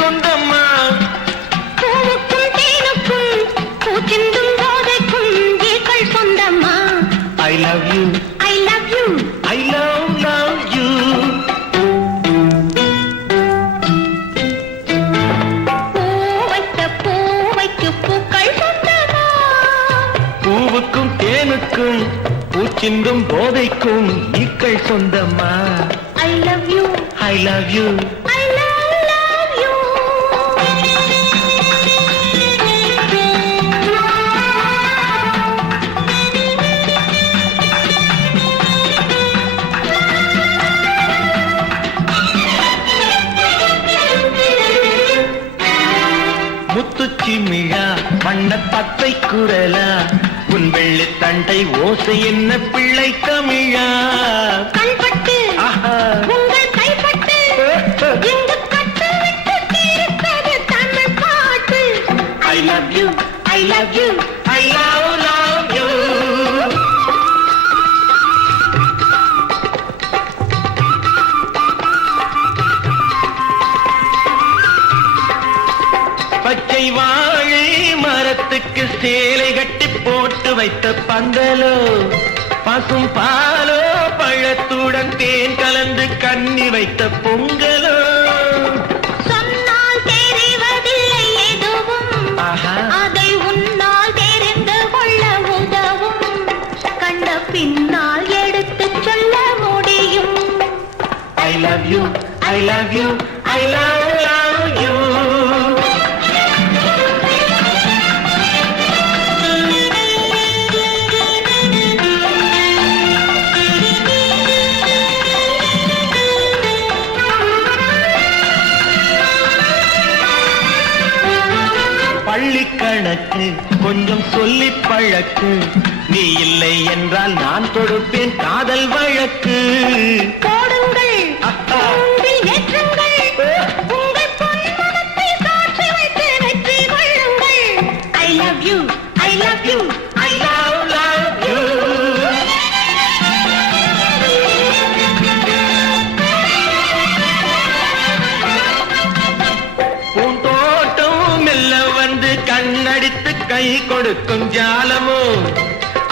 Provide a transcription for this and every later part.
சொந்தம்மா. பூவுக்கும் தேனுக்கும் பூச்சிந்தும் போதைக்கும் ஈக்கள் சொந்தம்மா. I love you, I love you, I love you. பூவைக்கு பூக்கள் சொந்தமா. பூவுக்கும் தேனுக்கும் பூச்சிந்தும் போதைக்கும் ஈக்கள் சொந்தம்மா. I love you, I love you. I love you. முத்துச்சிமிழா வண்ண பத்தை குரலா உன் வெள்ளி தண்டை ஓசை என்ன பிள்ளை தமிழா. கண்பட்டு ஆஹா. உங்கள் கைப்பட்டு இங்கு கட்டு விட்டு தீர்த்தது தமிழ் பாட்டு. I love you, I love you, I love you. பச்சை வாழை மரத்துக்கு சேலை கட்டி போட்டு வைத்த பந்தலோ பசும் பாலோ பழத்துடன் தேன் கலந்து கண்ணி வைத்த பொங்கலோ. சொன்னால் தெரிவதில்லை எதுவும், ஆஹா. அதை உன்னால் தெரிந்து கொள்ள உதவும். கண்ட பின்னால் எடுத்துச் சொல்ல முடியும். I love you, I love you, I love you. பள்ளி கணக்கு கொஞ்சம் சொல்லி பழக்கு, நீ இல்லை என்றால் நான் தொடுப்பேன் காதல் வழக்கு. போடுங்கள், அஹா. கூண்டில் ஏற்றுங்கள், உங்கள் பொன்மனத்தை சாட்சி வைத்து வெற்றி கொள்ளுங்கள். I love you, I love you, I love you. பூந்தோட்டம் மெல்ல வந்து கண்ணடித்து கை கொடுக்கும் ஜாலமோ,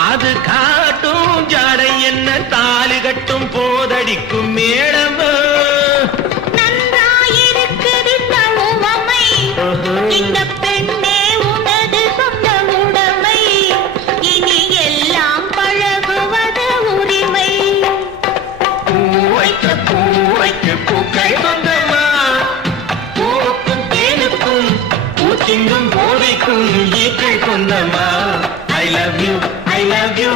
அது காட்டும் ஜாடை என்ன தாலி கட்டும் போதடிக்கும் மேடமோ. நன்றாயிருக்குது இந்த உவமை. இந்த பெண்ணே உனது சொந்த உடைமை. இனி எல்லாம் பழகுவது உரிமை. பூவைக்கு பூக்கள் சொந்தமா, பூவுக்கும் தேனுக்கும் பூச்சிங்கும் போதைக்கும் ஈக்கள் சொந்தமா. I love you, I love you.